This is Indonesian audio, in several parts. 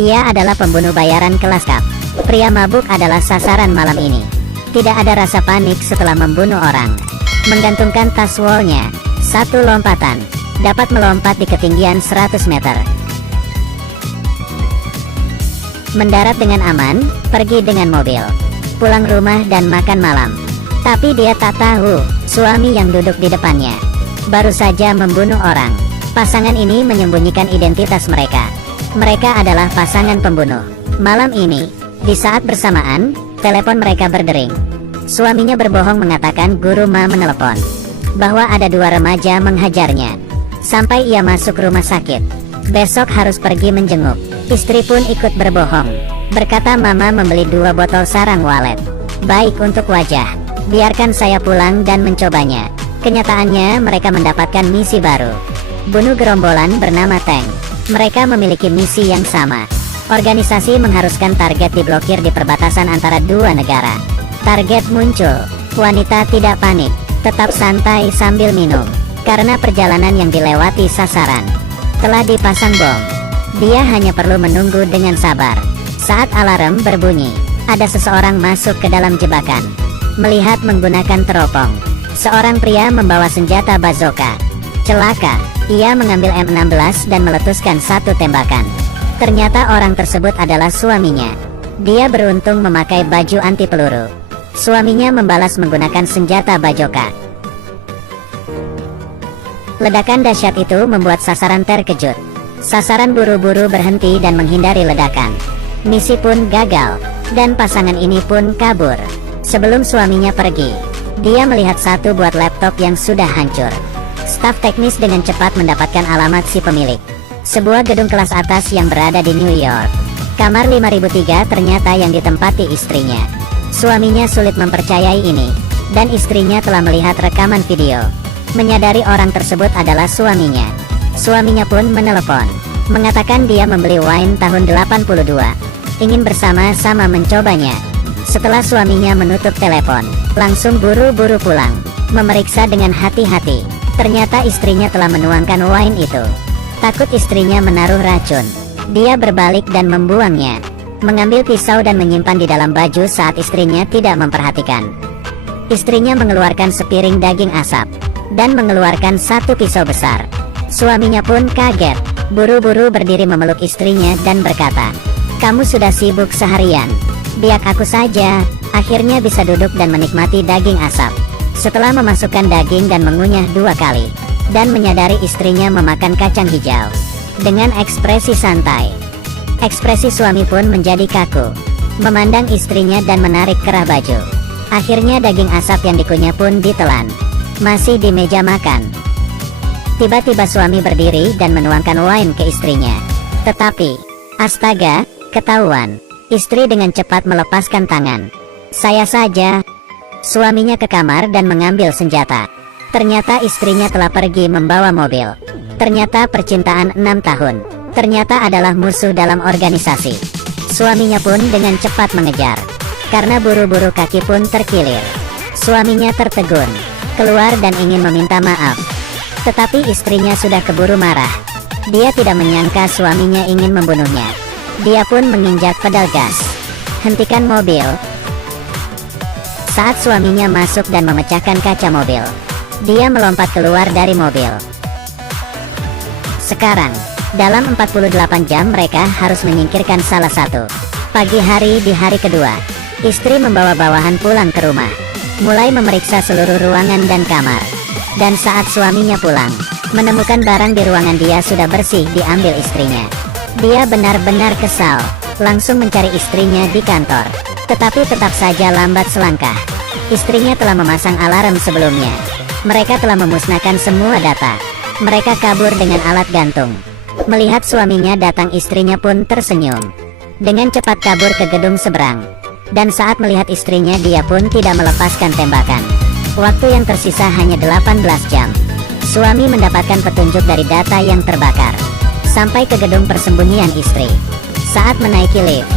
Ia adalah pembunuh bayaran kelas Cup. Pria mabuk adalah sasaran malam ini. Tidak ada rasa panik setelah membunuh orang. Menggantungkan tas wallnya, satu lompatan, dapat melompat di ketinggian 100 meter. Mendarat dengan aman, pergi dengan mobil, pulang rumah dan makan malam. Tapi dia tak tahu, suami yang duduk di depannya baru saja membunuh orang. Pasangan ini menyembunyikan identitas mereka. Mereka adalah pasangan pembunuh. Malam ini, di saat bersamaan, telepon mereka berdering. Suaminya berbohong mengatakan guru Ma menelepon bahwa ada 2 remaja menghajarnya, sampai ia masuk rumah sakit. Besok harus pergi menjenguk. Istri pun ikut berbohong, berkata mama membeli 2 botol sarang walet. Baik untuk wajah, biarkan saya pulang dan mencobanya. Kenyataannya mereka mendapatkan misi baru. Bunuh gerombolan bernama Tank. Mereka memiliki misi yang sama. Organisasi mengharuskan target diblokir di perbatasan antara 2 negara. Target muncul. Wanita tidak panik, tetap santai sambil minum, karena perjalanan yang dilewati sasaran telah dipasang bom. Dia hanya perlu menunggu dengan sabar. Saat alarm berbunyi, ada seseorang masuk ke dalam jebakan. Melihat menggunakan teropong, seorang pria membawa senjata bazooka. Celaka, ia mengambil M16 dan meletuskan 1 tembakan. Ternyata orang tersebut adalah suaminya. Dia beruntung memakai baju anti peluru. Suaminya membalas menggunakan senjata bazooka. Ledakan dahsyat itu membuat sasaran terkejut. Sasaran buru-buru berhenti dan menghindari ledakan. Misi pun gagal, dan pasangan ini pun kabur. Sebelum suaminya pergi, dia melihat 1 buah laptop yang sudah hancur. Staf teknis dengan cepat mendapatkan alamat si pemilik. Sebuah gedung kelas atas yang berada di New York. Kamar 5003 ternyata yang ditempati istrinya. Suaminya sulit mempercayai ini, dan istrinya telah melihat rekaman video. Menyadari orang tersebut adalah suaminya. Suaminya pun menelepon, mengatakan dia membeli wine tahun 82, ingin bersama-sama mencobanya. Setelah suaminya menutup telepon, langsung buru-buru pulang, memeriksa dengan hati-hati. Ternyata istrinya telah menuangkan wine itu. Takut istrinya menaruh racun, dia berbalik dan membuangnya, mengambil pisau dan menyimpan di dalam baju saat istrinya tidak memperhatikan. Istrinya mengeluarkan sepiring daging asap, dan mengeluarkan 1 pisau besar. Suaminya pun kaget, buru-buru berdiri memeluk istrinya dan berkata, "Kamu sudah sibuk seharian, biar aku saja." Akhirnya bisa duduk dan menikmati daging asap. Setelah memasukkan daging dan mengunyah 2 kali, dan menyadari istrinya memakan kacang hijau dengan ekspresi santai. Ekspresi suami pun menjadi kaku, memandang istrinya dan menarik kerah baju. Akhirnya daging asap yang dikunyah pun ditelan. Masih di meja makan, tiba-tiba suami berdiri dan menuangkan wine ke istrinya. Tetapi, astaga, ketahuan. Istri dengan cepat melepaskan tangan. "Saya saja." Suaminya ke kamar dan mengambil senjata. Ternyata istrinya telah pergi membawa mobil. Ternyata percintaan 6 tahun. Ternyata adalah musuh dalam organisasi. Suaminya pun dengan cepat mengejar. Karena buru-buru kaki pun terkilir. Suaminya tertegun, keluar dan ingin meminta maaf. Tetapi istrinya sudah keburu marah. Dia tidak menyangka suaminya ingin membunuhnya. Dia pun menginjak pedal gas. "Hentikan mobil." Saat suaminya masuk dan memecahkan kaca mobil, dia melompat keluar dari mobil. Sekarang, dalam 48 jam mereka harus menyingkirkan salah satu. Pagi hari di hari kedua, istri membawa bawahan pulang ke rumah, mulai memeriksa seluruh ruangan dan kamar. Dan saat suaminya pulang, menemukan barang di ruangan dia sudah bersih diambil istrinya. Dia benar-benar kesal, langsung mencari istrinya di kantor. Tetapi tetap saja lambat selangkah. Istrinya telah memasang alarm sebelumnya. Mereka telah memusnahkan semua data. Mereka kabur dengan alat gantung. Melihat suaminya datang, istrinya pun tersenyum. Dengan cepat kabur ke gedung seberang. Dan saat melihat istrinya, dia pun tidak melepaskan tembakan. Waktu yang tersisa hanya 18 jam. Suami mendapatkan petunjuk dari data yang terbakar, sampai ke gedung persembunyian istri. Saat menaiki lift,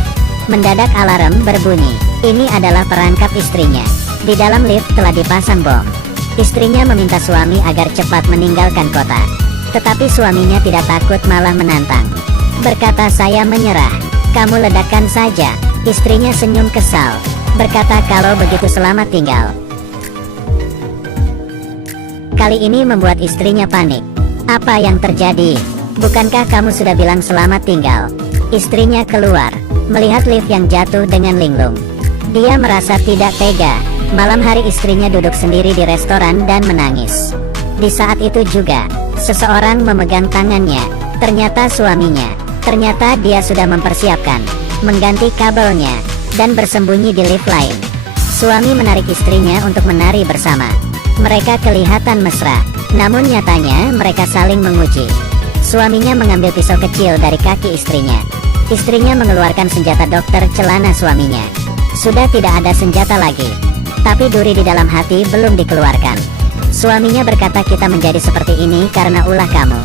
mendadak alarm berbunyi. Ini adalah perangkap istrinya. Di dalam lift telah dipasang bom. Istrinya meminta suami agar cepat meninggalkan kota. Tetapi suaminya tidak takut, malah menantang. Berkata, "Saya menyerah. Kamu ledakan saja." Istrinya senyum kesal, berkata, "Kalau begitu selamat tinggal." Kali ini membuat istrinya panik. "Apa yang terjadi? Bukankah kamu sudah bilang selamat tinggal?" Istrinya keluar, melihat lift yang jatuh dengan linglung. Dia merasa tidak tega. Malam hari istrinya duduk sendiri di restoran dan menangis. Di saat itu juga, seseorang memegang tangannya. Ternyata suaminya. Ternyata dia sudah mempersiapkan, mengganti kabelnya, dan bersembunyi di lift lain. Suami menarik istrinya untuk menari bersama. Mereka kelihatan mesra, namun nyatanya mereka saling menguji. Suaminya mengambil pisau kecil dari kaki istrinya. Istrinya mengeluarkan senjata dokter celana suaminya. Sudah tidak ada senjata lagi, tapi duri di dalam hati belum dikeluarkan. Suaminya berkata, "Kita menjadi seperti ini karena ulah kamu.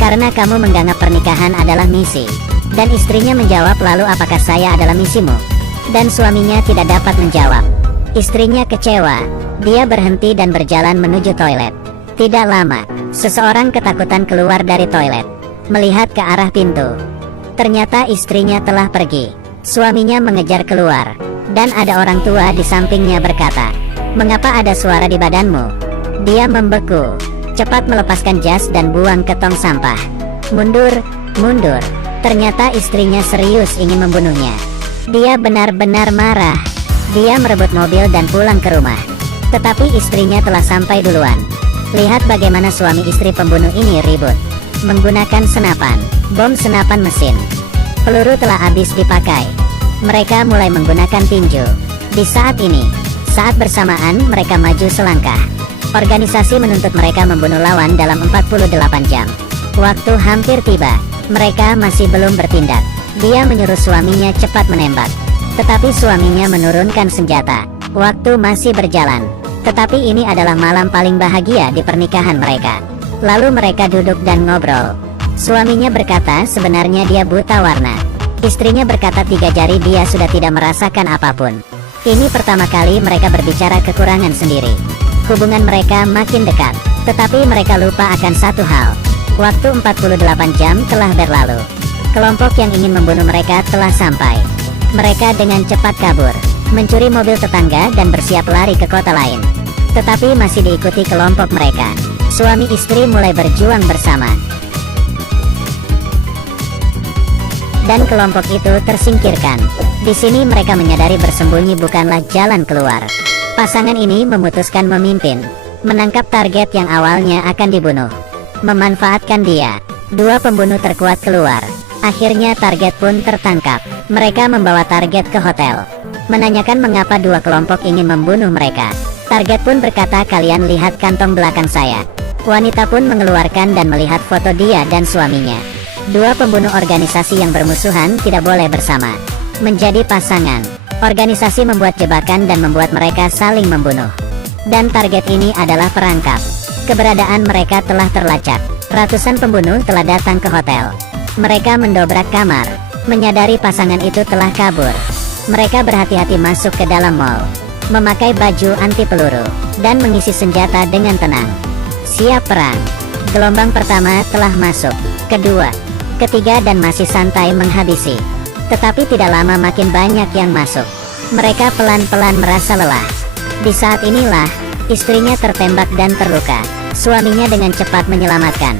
Karena kamu menganggap pernikahan adalah misi." Dan istrinya menjawab, "Lalu apakah saya adalah misimu?" Dan suaminya tidak dapat menjawab. Istrinya kecewa. Dia berhenti dan berjalan menuju toilet. Tidak lama, seseorang ketakutan keluar dari toilet, melihat ke arah pintu. Ternyata istrinya telah pergi. Suaminya mengejar keluar, dan ada orang tua di sampingnya berkata, "Mengapa ada suara di badanmu?" Dia membeku, cepat melepaskan jas dan buang ke tong sampah. Mundur, mundur. Ternyata istrinya serius ingin membunuhnya. Dia benar-benar marah. Dia merebut mobil dan pulang ke rumah. Tetapi istrinya telah sampai duluan. Lihat bagaimana suami istri pembunuh ini ribut. Menggunakan senapan, bom senapan mesin. Peluru telah habis dipakai. Mereka mulai menggunakan tinju. Di saat ini, saat bersamaan mereka maju selangkah. Organisasi menuntut mereka membunuh lawan dalam 48 jam. Waktu hampir tiba. Mereka masih belum bertindak. Dia menyuruh suaminya cepat menembak, tetapi suaminya menurunkan senjata. Waktu masih berjalan, tetapi ini adalah malam paling bahagia di pernikahan mereka. Lalu mereka duduk dan ngobrol. Suaminya berkata sebenarnya dia buta warna. Istrinya berkata 3 jari dia sudah tidak merasakan apapun. Ini pertama kali mereka berbicara kekurangan sendiri. Hubungan mereka makin dekat, tetapi mereka lupa akan satu hal. Waktu 48 jam telah berlalu. Kelompok yang ingin membunuh mereka telah sampai. Mereka dengan cepat kabur, mencuri mobil tetangga dan bersiap lari ke kota lain. Tetapi masih diikuti kelompok mereka. Suami istri mulai berjuang bersama. Dan kelompok itu tersingkirkan. Di sini mereka menyadari bersembunyi bukanlah jalan keluar. Pasangan ini memutuskan memimpin, menangkap target yang awalnya akan dibunuh. Memanfaatkan dia, 2 pembunuh terkuat keluar. Akhirnya target pun tertangkap. Mereka membawa target ke hotel, menanyakan mengapa 2 kelompok ingin membunuh mereka. Target pun berkata, "Kalian lihat kantong belakang saya." Wanita pun mengeluarkan dan melihat foto dia dan suaminya. 2 pembunuh organisasi yang bermusuhan tidak boleh bersama, menjadi pasangan. Organisasi membuat jebakan dan membuat mereka saling membunuh. Dan target ini adalah perangkap. Keberadaan mereka telah terlacak. Ratusan pembunuh telah datang ke hotel. Mereka mendobrak kamar, menyadari pasangan itu telah kabur. Mereka berhati-hati masuk ke dalam mall, memakai baju anti peluru, dan mengisi senjata dengan tenang. Siap perang. Gelombang pertama telah masuk, kedua, ketiga dan masih santai menghabisi. Tetapi tidak lama makin banyak yang masuk. Mereka pelan-pelan merasa lelah. Di saat inilah, istrinya tertembak dan terluka. Suaminya dengan cepat menyelamatkan.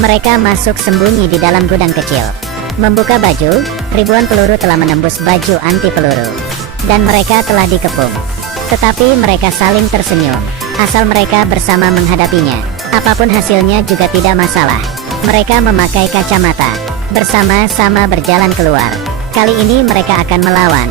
Mereka masuk sembunyi di dalam gudang kecil. Membuka baju, ribuan peluru telah menembus baju anti peluru. Dan mereka telah dikepung. Tetapi mereka saling tersenyum. Asal mereka bersama menghadapinya, apapun hasilnya juga tidak masalah. Mereka memakai kacamata, bersama-sama berjalan keluar. Kali ini mereka akan melawan.